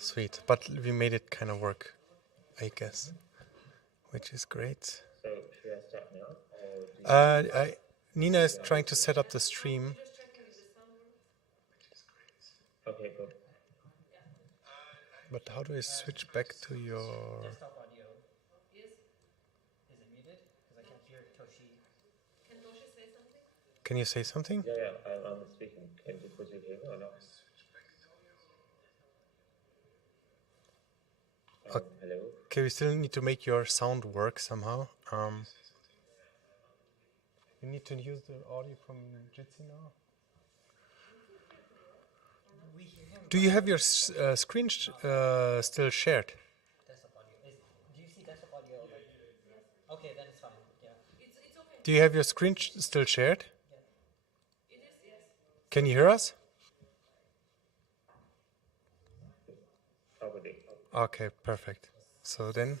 Sweet, but we made it kind of work, I guess, which is great. So should I start now, or do you? Nina is trying to set up the stream. Okay, cool. But how do I switch back to your... Desktop audio. Is it muted? Because I can't hear Toshi. Can Toshi say something? Can you say something? Yeah, I'm speaking. Can you put your hear me or not? Hello? Okay, we still need to make your sound work somehow. You need to use the audio from Jitsi now. We hear him. Do you have your screen still shared? Desktop audio. Do you see desktop audio? Okay, then it's fine. Yeah. It's okay. Do you have your screen still shared? It is, yes. Can you hear us? Probably. Okay, perfect. So then,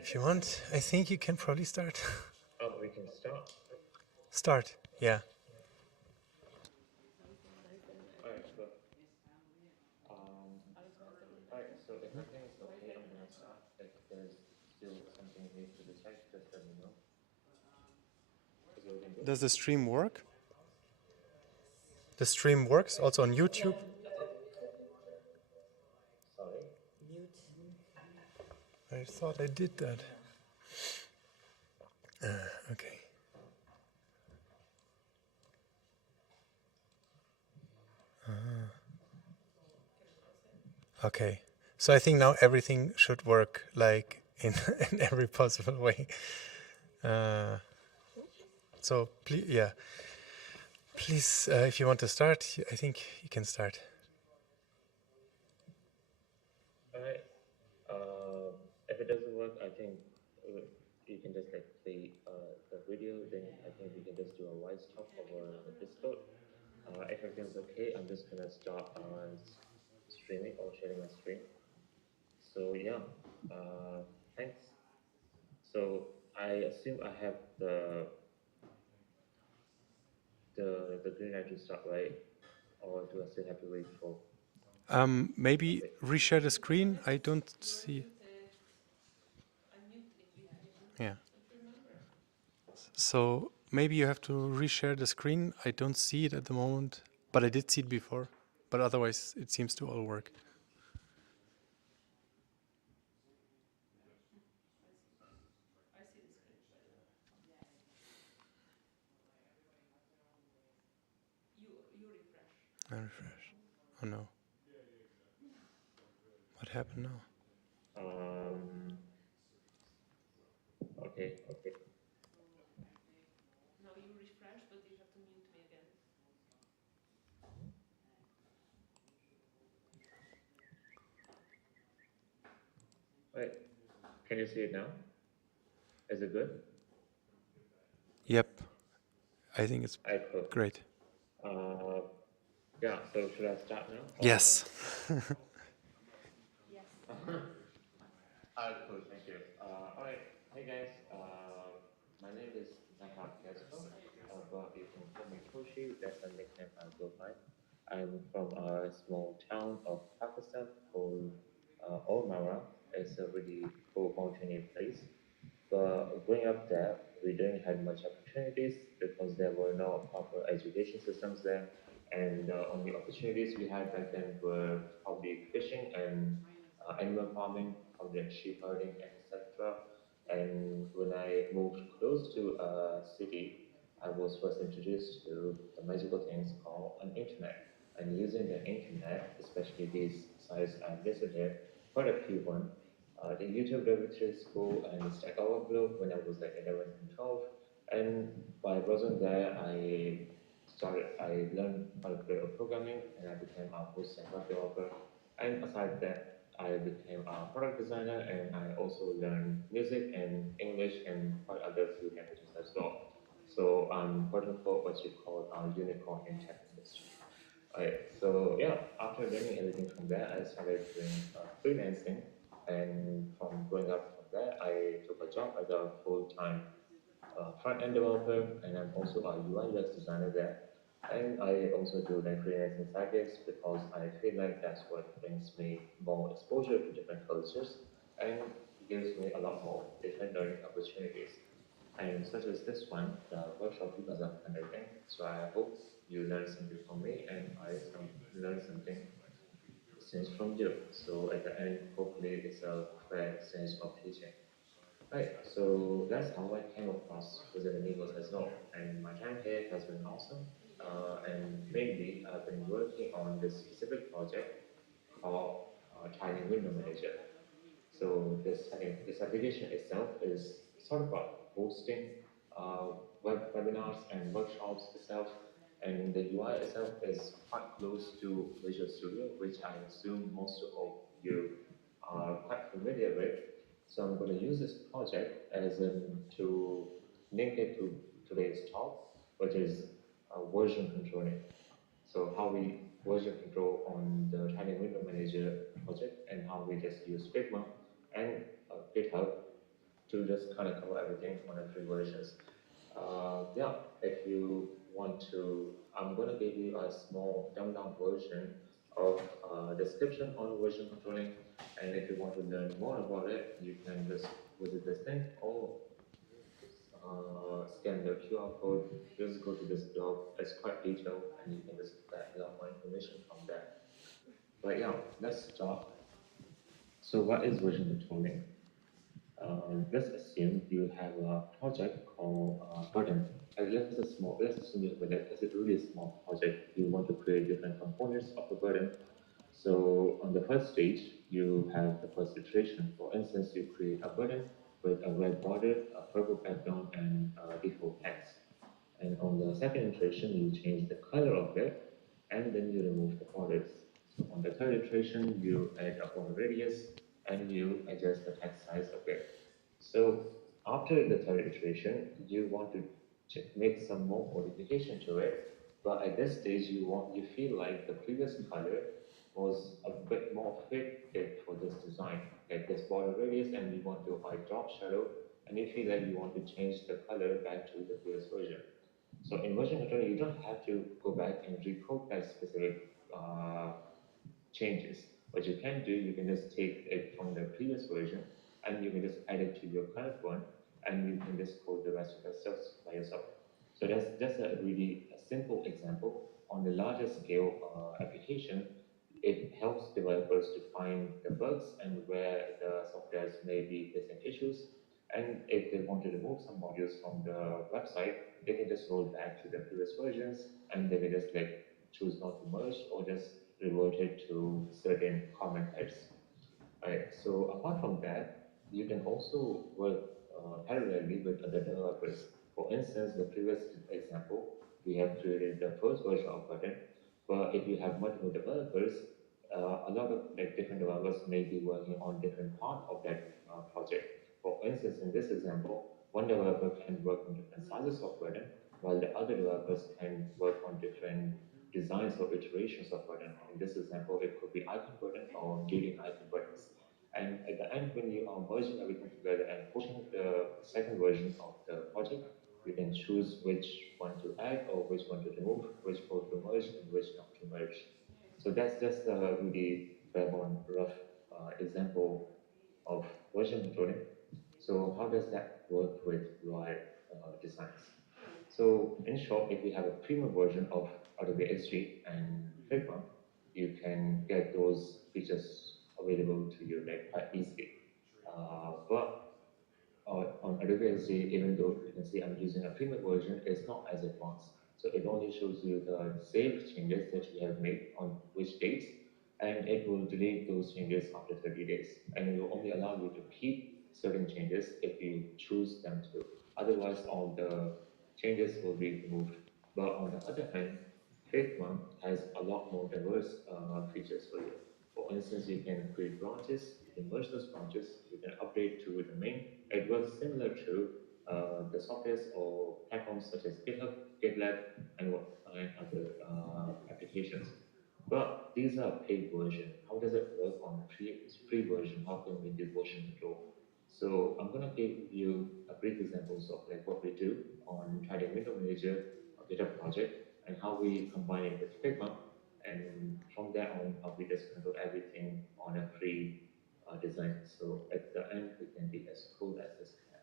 if you want, I think you can probably start. Oh, we can start. Start, yeah. Alright, good. Alright, so if everything is okay, I'm gonna start. If there's still something you need to decide, just let me know. Is everything good? Does the stream work? The stream works also on YouTube? Sorry? Mute. I thought I did that. Okay. Okay. So I think now everything should work like in, in every possible way. So please, yeah. Please, if you want to start, I think you can start. Alright. If it doesn't work, I think you can just like play the video. Then I think we can just do a voice talk over the Discord. If everything's okay, I'm just gonna start streaming or sharing my screen. So yeah, thanks. So I assume I have the green light to start, right? Or do I still have to wait for? Maybe reshare the screen. I don't see. Yeah. So maybe you have to reshare the screen. I don't see it at the moment, but I did see it before. But otherwise, it seems to all work. I refresh. Oh no. What happened now? Okay. Now you refresh, but you have to mute me again. Wait, can you see it now? Is it good? Yep. I think it's Cool. great. Yeah, so should I start now? Yes. Yes. Cool, thank you. All right, hey guys, my name is Zahar Kesco, but you can call me Toshi, that's a nickname I go by. I'm from a small town of Pakistan called Olmara. It's a really cool mountainy place. But growing up there, we didn't have much opportunities because there were no proper education systems there. And the only opportunities we had back then were probably fishing and animal farming, probably like sheep herding, etc. And when I moved close to a city, I was first introduced to the magical things called an internet. And using the internet, especially these sites I listed here, quite a few one, the YouTube Laboratory School and Stack Overflow when I was like 11 and 12. And by browsing there, I learned quite a bit of programming and I became a full stack web developer. And aside that, I became a product designer and I also learned music and English and quite other few languages as well. So I'm quote unquote what you call a unicorn in tech industry. Right. So yeah, after learning everything from there, I started doing freelancing, and from growing up from there, I took a job as a full-time front-end developer, and I'm also a UI UX designer there. And I also do like freelancing side gigs because I feel like that's what brings me more exposure to different cultures and gives me a lot more different learning opportunities. And such as this one, the workshop you guys are conducting. So I hope you learn something from me and learn something since from you. So at the end, hopefully it's a fair sense of teaching. Right, so that's how I came across Wizard Amigos as well. And my time here has been awesome. And mainly, I've been working on this specific project called Tiling Window Manager. So this application itself is sort of about hosting webinars and workshops itself, and the UI itself is quite close to Visual Studio, which I assume most of you are quite familiar with. So I'm going to use this project as to link it to today's talk, which is version controlling. So how we version control on the Tiny Window Manager project and how we just use Figma and GitHub to just kind of cover everything on the three versions. Yeah, if you want to, I'm going to give you a small dumbed down version of description on version controlling. And if you want to learn more about it, you can just visit this link or scan the QR code, just go to this blog. It's quite detailed and you can just get a lot more information from there. But yeah, let's start. So what is version controlling? Let's assume you have a project called Button. Let's assume with it, it's a really small project. You want to create different components of a button. So on the first stage, you have the first iteration. For instance, you create a button with a red border, a purple background, and default text. And on the second iteration, you change the color of it, and then you remove the borders. So on the third iteration, you add a border radius, and you adjust the text size of it. So after the third iteration, you want to make some more modification to it, but at this stage, you feel like the previous color was a bit more fitted for this design, like this border radius, and you want to apply drop shadow, and you feel like you want to change the color back to the previous version. So in version control, you don't have to go back and recode that specific uh, changes. What you can do, you can just take it from the previous version and you can just add it to your current one and you can just code the rest of the stuff by yourself. So that's just a really a simple example. On the larger scale application, it helps developers to find the bugs and where the softwares may be facing issues. And if they want to remove some modules from the website, they can just roll back to the previous versions and they can just like choose not to merge or just revert it to certain comment heads. Right. So apart from that, you can also work parallelly with other developers. For instance, the previous example, we have created the first version of button, but if you have multiple developers, a lot of like different developers may be working on different part of that project. For instance, in this example, one developer can work on different sizes of button, while the other developers can work on different designs or iterations of button. In this example, it could be icon button or leading icon buttons. And at the end, when you are merging everything together and pushing the second version of the project, you can choose which one to add or which one to remove, which code to merge and which not to merge. So that's just a really bare-bone rough example of version controlling. So how does that work with UI designs? So in short, if you have a premium version of Adobe XD and Figma, you can get those features available to you like quite easily. But on Adobe XD, even though you can see I'm using a premium version, it's not as advanced. So it only shows you the saved changes that you have made on which dates, and it will delete those changes after 30 days. And it will only allow you to keep certain changes if you choose them to. Otherwise, all the changes will be removed. But on the other hand, Figma has a lot more diverse features for you. For instance, you can create branches, you can merge those branches, you can update to the main. It works similar to the softwares or platforms such as GitHub, GitLab, and other applications. But these are paid version. How does it work on free version? How can we do version control? So I'm gonna give you a brief examples of like what we do on Tidy Window Manager, a GitHub project, and how we combine it with Figma. And from there on, we just gonna do everything on a free design. So at the end, we can be as cool as this can.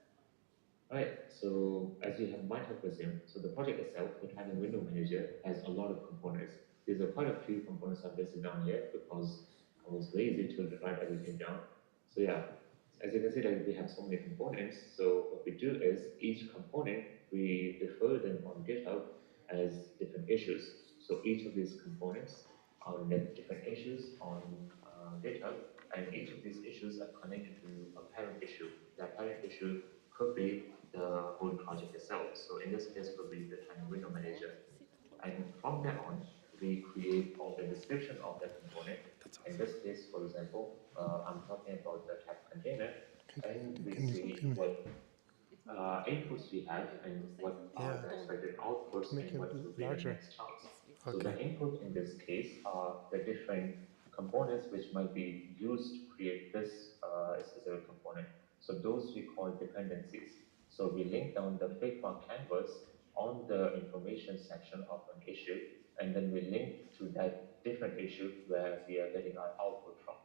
Right, so as you might have presumed, so the project itself, the Titan Window Manager, has a lot of components. There's quite a few components I've listed down here because I was lazy to write everything down. So yeah, as you can see, like we have so many components. So what we do is each component, we refer them on GitHub as different issues. So each of these components are like different issues on GitHub, and each of these issues are connected to a parent issue. That parent issue could be the whole project itself. So in this case, could be the Tiny Window Manager. And from there on, we create all the description of that component. In this case, for example, I'm talking about the type container, and we see what inputs we have and what are the expected outputs and what will be the next task. So the input in this case are the different components which might be used to create this specific component. So those we call dependencies. So we link down the Figma canvas on the information section of an issue, and then we link to that different issue where we are getting our output from.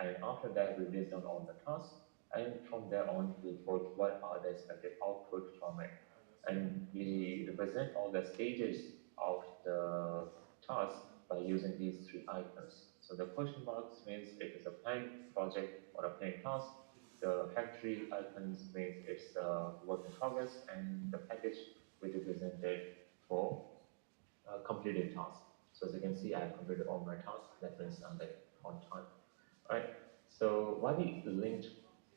And after that, we list down all the tasks, and from there on, we put what are the expected output from it. And we represent all the stages of the task by using these three icons. So the question marks means it is a planned project or a planned task. The factory icons means it's a work in progress, and the package will be presented for a completed task. So as you can see, I have completed all my tasks. That means I'm like on time. Right. So why we linked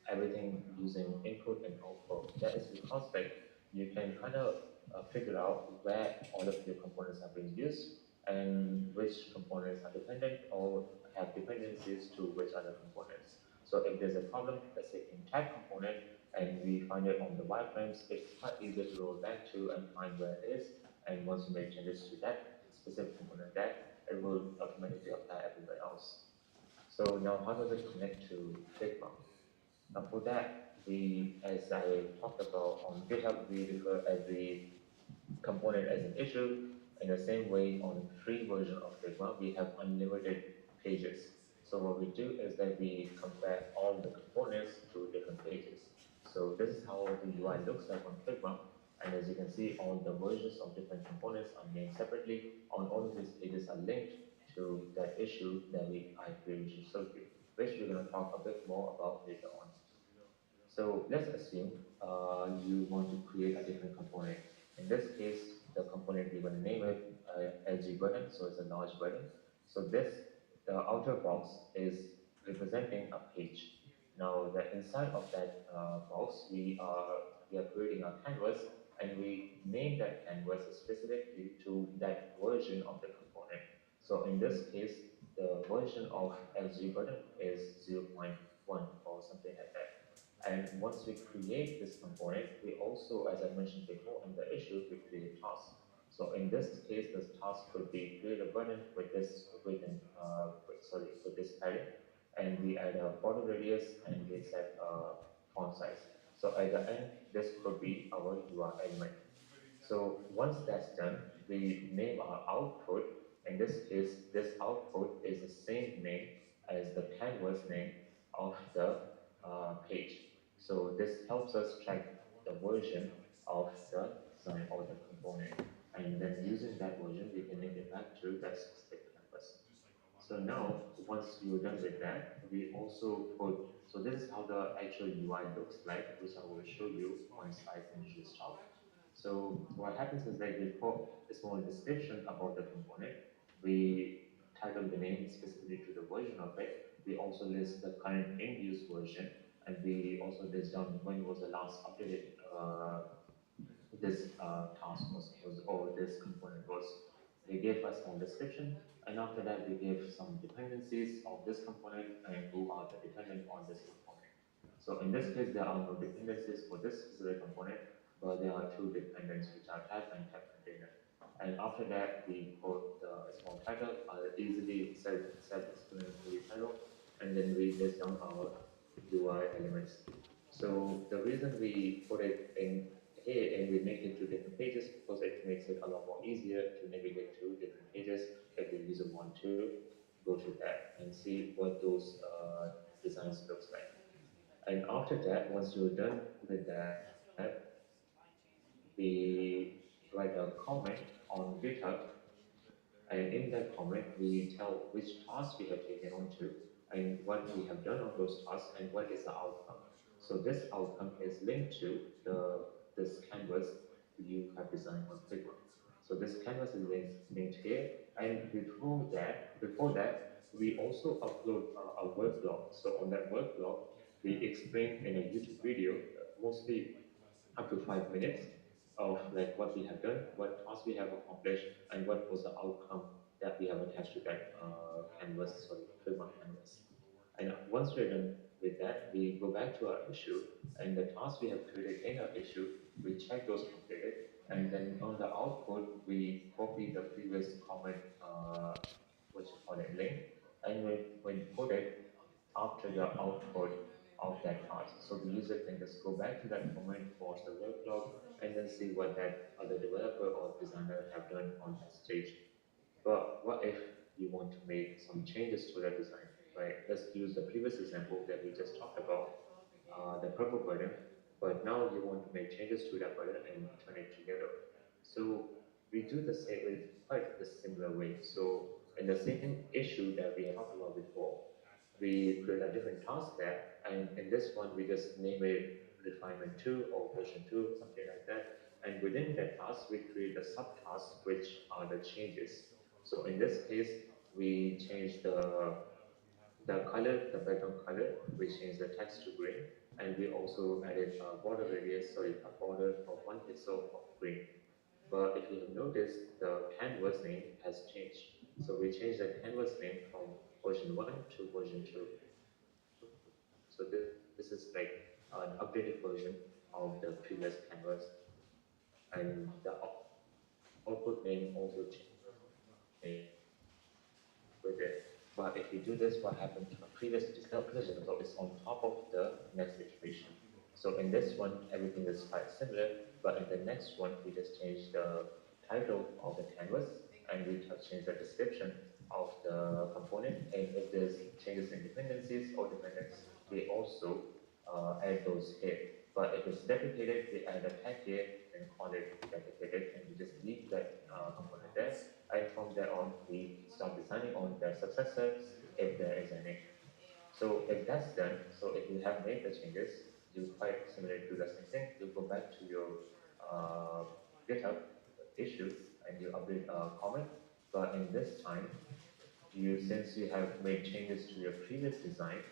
everything using input and output? That is because like you can kind of figure out where all of your components are being used and which components are dependent or have dependencies to which other components. So if there's a problem, let's say in type component, and we find it on the wireframes, it's quite easy to roll back to and find where it is. And once you make changes to that specific component there, it will automatically apply everywhere else. So now how does it connect to Figma? Now for that, as I talked about on GitHub, we refer every component as an issue. In the same way, on free version of Figma, we have unlimited pages. So what we do is that we compare all the components to different pages. So this is how the UI looks like on Figma. And as you can see, all the versions of different components are named separately. On all of these pages are linked to that issue that I previously showed you, which we're going to talk a bit more about later on. So let's assume you want to create a different component. In this case, the component we're going to name it LG button, so it's a large button. So the outer box is representing a page. Now the inside of that box, we are creating a canvas, and we name that canvas specifically to that version of the component. So in this case, the version of LG button is 0.1 or something like that. And once we create this component, we also, as I mentioned before in the issue, we create tasks. So in this case, this task could be create a button with this with this padding, and we add a border radius and we set a font size. So at the end, this could be our UI element. So once that's done, we name our output. In this case, this output is the same name as the canvas name of the page. So this helps us track the version of the design or the component. And then using that version, we can link it back to that specific canvas. So now, once you're done with that, we also put, so this is how the actual UI looks like, which I will show you once I finish this talk. So what happens is that we put a small description about the component. We title the name specifically to the version of it. We also list the current in-use version, and we also list down when was the last updated this task was or this component was. They gave a small description, and after that we gave some dependencies of this component and who are the dependent on this component. So in this case, there are no dependencies for this specific component, but there are two dependents which are type and type container. And after that, we put a small title, easily self-explanatory title, and then we list down our UI elements. So the reason we put it in here and we make it to different pages because it makes it a lot more easier to navigate to different pages if the user want to go to that and see what those designs looks like. And after that, once you're done with that, we write a comment on GitHub, and in that comment, we tell which tasks we have taken on to and what we have done on those tasks and what is the outcome. So this outcome is linked to this canvas you have designed on Figma. So this canvas is linked here. And before that, we also upload a work log. So on that work log, we explain in a YouTube video, mostly up to 5 minutes of like what we have done, what tasks we have accomplished, and what was the outcome that we have attached to that canvas, sorry, Figma canvas. And once we're done with that, we go back to our issue, and the tasks we have created in our issue, we check those completed, and then on the output, we copy the previous comment, what you call it, link, and we put it after the output of that task. So the user can just go back to that comment, watch the workflow, and then see what that other developer or designer have done on that stage. But what if you want to make some changes to that design, right? Let's use the previous example that we just talked about, the purple button, but now you want to make changes to that button and turn it together. So we do the same with quite the similar way. So in the same issue that we have talked about before, we create a different task there, and in this one we just name it refinement 2 or version 2, something like that. And within that task, we create a subtask, which are the changes. So in this case, we change the color, the background color, we change the text to green, and we also added a border radius, sorry, a border of 1 pixel of green. But if you have noticed, the canvas name has changed. So we changed the canvas name from version 1 to version 2. So this is like an updated version of the previous canvas. And the output name also changed with it. But if we do this, what happened to our previous result is on top of the next iteration. So in this one, everything is quite similar, but in the next one, we just change the title of the canvas and we change the description of the component. And if there's changes in dependencies or dependents, we also add those here. But if it's deprecated, we add a tag here and call it deprecated, and we just leave that component there. And from there on, we start designing on the successor if there is any. So if that's done, so if you have made the changes, you quite similar to the same thing. You go back to your uh, GitHub issue and you update a comment. But in this time, since you have made changes to your previous design,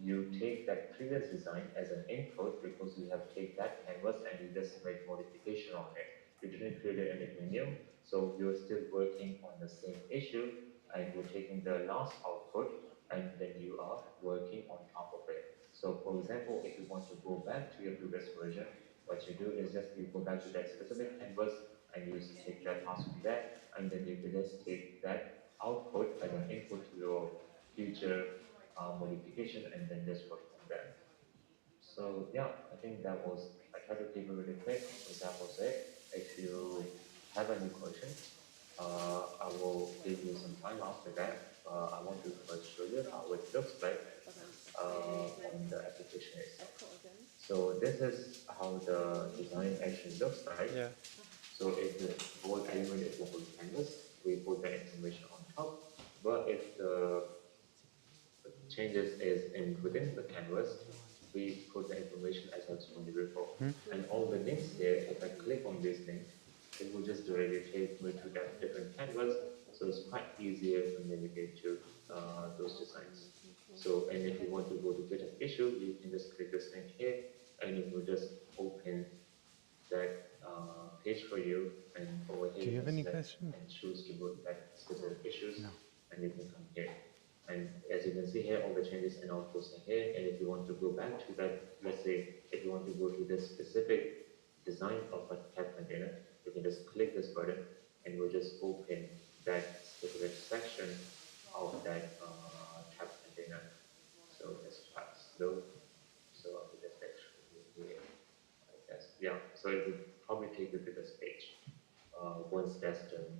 you take that previous design as an input because you have take that canvas and you just make modification on it. You didn't create anything new, so you're still working on the same issue and you're taking the last output and then you are working on top of it. So for example, if you want to go back to your previous version, what you do is just you go back to that specific canvas and you take that task from there, and then you can just take that output as an input to your future modification and then just work from there. So yeah, I think that was, I tried to keep it really quick, so that was it. If you have any questions, I will give you some time after that. I want to first show you how it looks like on the application itself. So this is how the design actually looks like. Yeah. So if the whole element is a whole canvas, we put the information on top. But if the changes is in within the canvas, we put the information as I told you before. And all the links here, if I click on this link, it will just directly take me to that different canvas. So it's quite easier to navigate to those designs. So, and if you want to go to GitHub issue, you can just click this link here, and it will just open that page for you. And over here, Do you have any select questions? and choose to go to that specific issues, No. and you can come here. And as you can see here, all the changes and outputs are here. And if you want to go back to that, let's say, if you want to go to this specific design of a tab container, you can just click this button and we'll just open that specific section of that tab container. So it's quite slow. So I will just actually do it like this. Yeah, so it will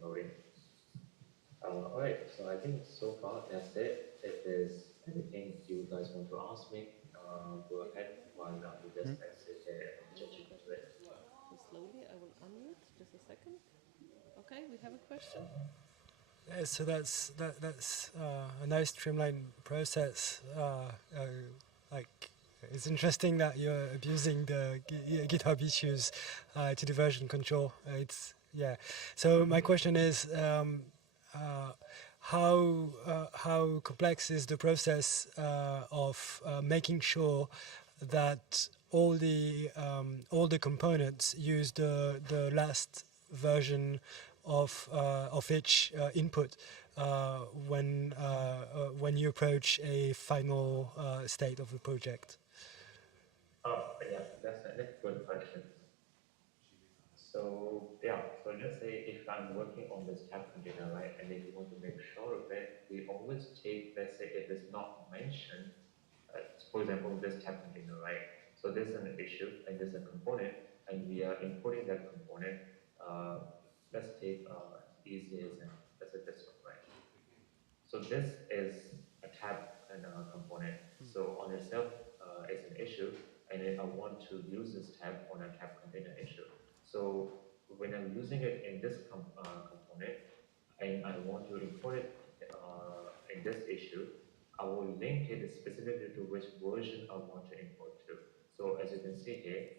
promoting. All right, so I think so far that's it. If there's anything you guys want to ask me, go ahead while we just like sit here and just chip into it. So slowly, I will unmute. Just a second. Okay, we have a question. Yeah, so that's a nice streamlined process. Like it's interesting that you're abusing the GitHub issues to do version control. It's yeah. So my question is, how complex is the process of making sure that all the components use the last version of each input when you approach a final state of the project? Oh, yeah, that's a good question. So yeah, so let's say if I'm working on this tab container, right, and if you want to make sure of it, we always take, let's say if it's not mentioned, for example, this tab container, right? So there's an issue and there's a component, and we are importing that component. Uh, let's take easy example. Let's say this one, right? So this is a tab and a component. So on itself, it's an issue, and then I want to use this tab on a tab container issue. So when I'm using it in this component, and I want to import it in this issue, I will link it specifically to which version I want to import to. So as you can see here,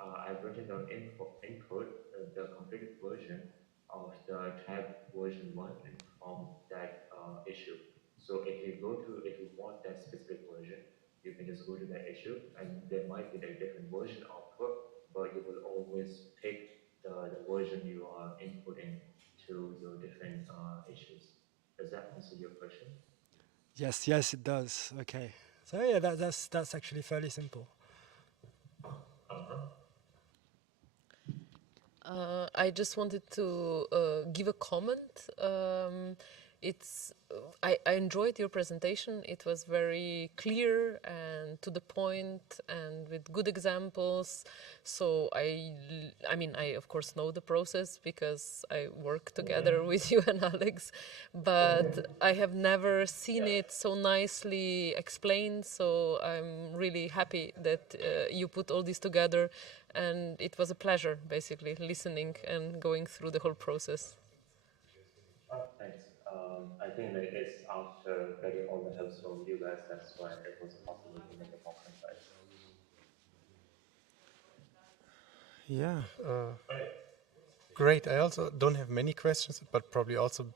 I've written down input the completed version of the tab version 1 and from that issue. So if you want that specific version, you can just go to that issue, and there might be a different version output, but you will always pick the version you are inputting to your different issues. Does that answer your question? Yes, it does. Okay. So yeah, that's actually fairly simple. Uh-huh. I just wanted to give a comment. I enjoyed your presentation. It was very clear and to the point and with good examples. So I mean, I of course know the process because I work together with you and Alex, but I have never seen it so nicely explained. So I'm really happy that you put all this together, and it was a pleasure basically listening and going through the whole process. Oh, thanks. I think that it's after getting all the help from you guys, that's why it was possible to make it more concise. Yeah, Right. great. I also don't have many questions, but probably also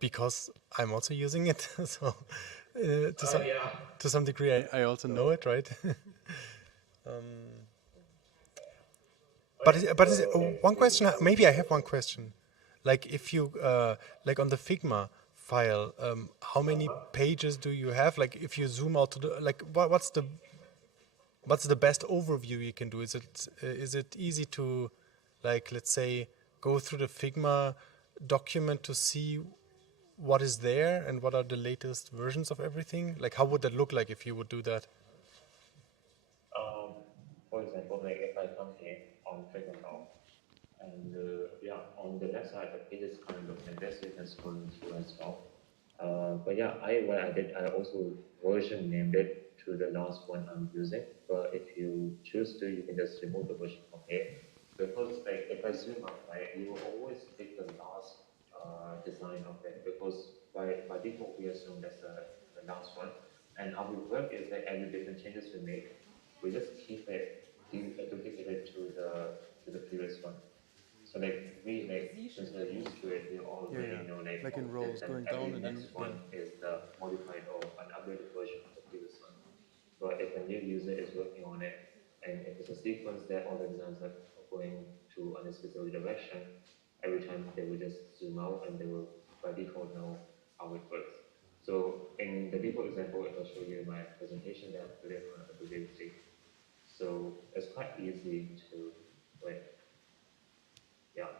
because I'm also using it. So Yeah. to some degree, I also know it, right? One question, maybe I have one question. Like if you, like on the Figma file, how many pages do you have? Like if you zoom out to the, like what's the best overview you can do? Is it easy to, like, let's say, go through the Figma document to see what is there and what are the latest versions of everything? Like how would that look like if you would do that? Um, for example, like if I come here on Figma now, and yeah, on the left side, the pages kind of look like this. You can scroll through as well. But yeah, what I did, I also version named it to the last one I'm using. But if you choose to, you can just remove the version from here. Because like if I zoom out, right, you will always pick the last design of it because by default we assume that's the last one. And how we work is that every different changes we make, we just keep it duplicated to the previous one. So like we like since we're used to it, we already know like Like in oh rows, then going every down and then next one is the modified or an updated version of the previous one. But if a new user is working on it, and if it's a sequence that all the designs are going to a specific direction, every time they will just zoom out and they will by default know how it works. So in the default example, it will show you my presentation that I put it on availability. So it's quite easy to like yeah.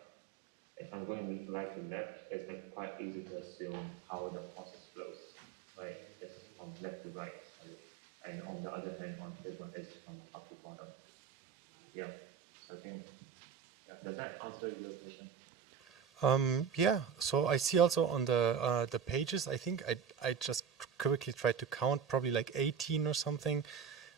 If I'm going right to left, it's like quite easy to assume how the process flows, right? Just from left to right, sorry. And on the other hand, on this one is from up to bottom. Yeah. So I think, yeah. Does that answer your question? Yeah, so I see also on the pages, I think I just quickly tried to count, probably like 18 or something.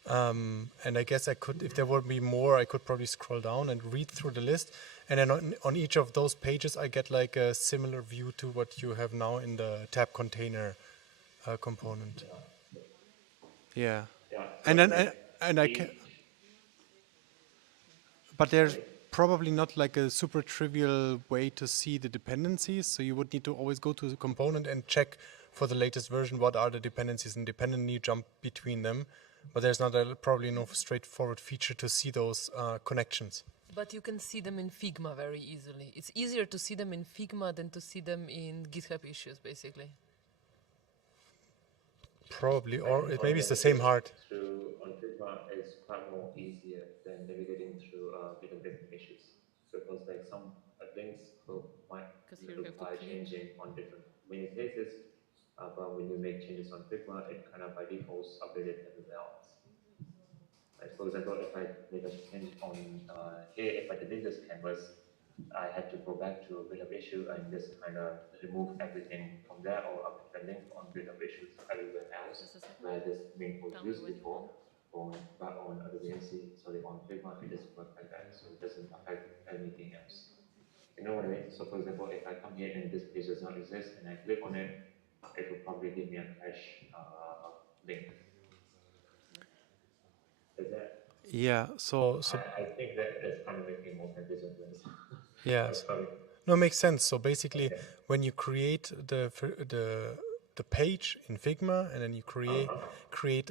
And I guess I could, if there would be more, I could probably scroll down and read through the list. And then on each of those pages, I get like a similar view to what you have now in the tab container component. Yeah, Yeah, and but then like and I can, each, but there's sorry. probably not like a super trivial way to see the dependencies. So you would need to always go to the component and check for the latest version what are the dependencies, and dependently jump between them. But there's not probably no straightforward feature to see those connections. But you can see them in Figma very easily. It's easier to see them in Figma than to see them in GitHub issues, basically. Probably, I or think it on maybe it's the same navigating heart. through on Figma is quite more easier than navigating through bit of different issues because like some links might Because here you have to require click. changing on different many places, but when you make changes on Figma, it kind of by default updated everywhere else. Like for example, if I make a change on here, if I delete this canvas, I had to go back to a bit of issue and just kind of remove everything from there or update the link on bit of issues everywhere else Just a second. where this link was Tell me used when you before. want. But on Adobe NC, sorry, on Figma, it doesn't work like that, so it doesn't affect anything else. You know what I mean? So for example, if I come here and this page does not exist and I click on it, it will probably give me a crash link. Is that Yeah. So I think that that's kind of making more confusing to us. yeah. Sorry. No, makes sense. So basically, Okay. when you create the page in Figma, and then you create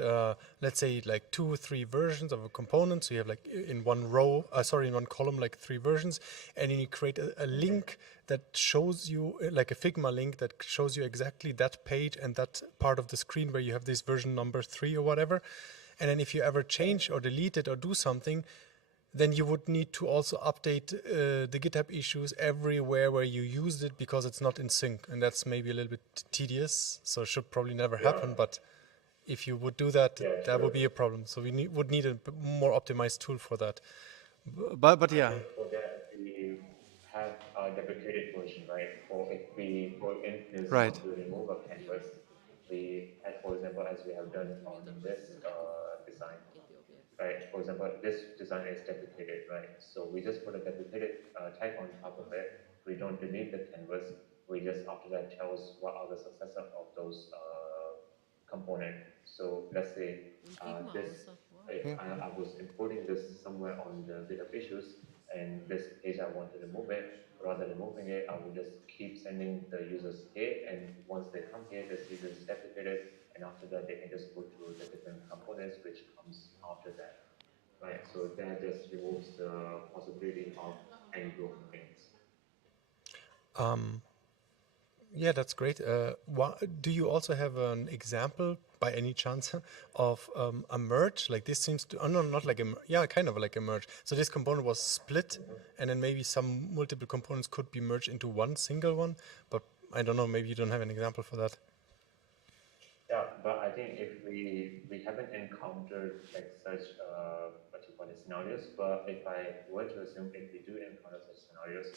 let's say like 2 or 3 versions of a component. So you have like in one row, sorry, in one column, like 3 versions, and then you create a link that shows you like a Figma link that shows you exactly that page and that part of the screen where you have this version number 3 or whatever. And then if you ever change or delete it or do something, then you would need to also update the GitHub issues everywhere where you used it because it's not in sync, and that's maybe a little bit tedious. So it should probably never happen. But if you would do that, Yeah, that would true. be a problem. So we would need a more optimized tool for that. But I yeah, think for that we have a deprecated version, right? For if we for instance right. want to remove a canvas, we as for example as we have done on this design, right? For example, this design is deprecated, right? So we just put a deprecated tag on top of it. We don't delete the canvas. We just after that tell us what are the successor of those component. So let's say this, if Yeah. I was importing this somewhere on the GitHub issues and this page I want to remove it, rather than removing it, I will just keep sending the users here. And once they come here, they see this is deprecated. And after that, they can just go to the different components which comes after that, right? So that just removes the possibility of any broken links. Um, yeah, that's great. Do you also have an example, by any chance, of a merge? Like this seems to, oh no, not like a, yeah, kind of like a merge. So this component was split, and then maybe some multiple components could be merged into one single one. But I don't know, maybe you don't have an example for that. Yeah, but I think if we haven't encountered like such what you call it scenarios, but if I were to assume if we do encounter such scenarios,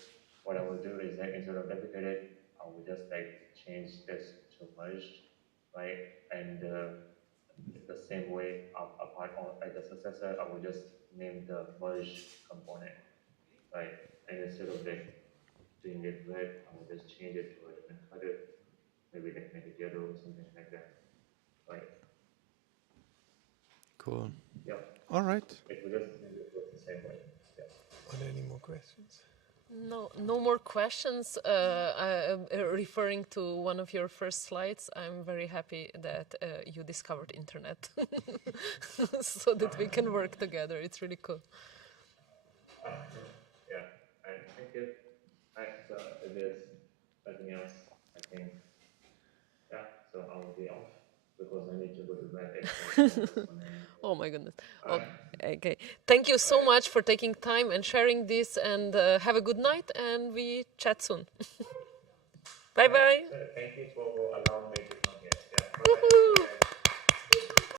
what I will do is that instead of deprecated, I will just like change this to merged, right? And the same way apart on like the successor, I will just name the merge component, right? And instead of like doing it red, I will just change it to a different color, maybe like make it yellow or something like that, right? Cool. Yeah, All right. it will just work the same way. Yeah. Are there any more questions? No, no more questions. Referring to one of your first slides, I'm very happy that you discovered internet, so that we can work together. It's really cool. Yeah, and thank you. Right, so if there's nothing else, I think, yeah, so I'll be off because I need to go to bed at 1 a.m. Oh my goodness. All right. Okay. Thank you so much for taking time and sharing this. And have a good night. And we chat soon. Bye bye. So thank you for allowing me to come here. Yeah, bye bye. Woohoo!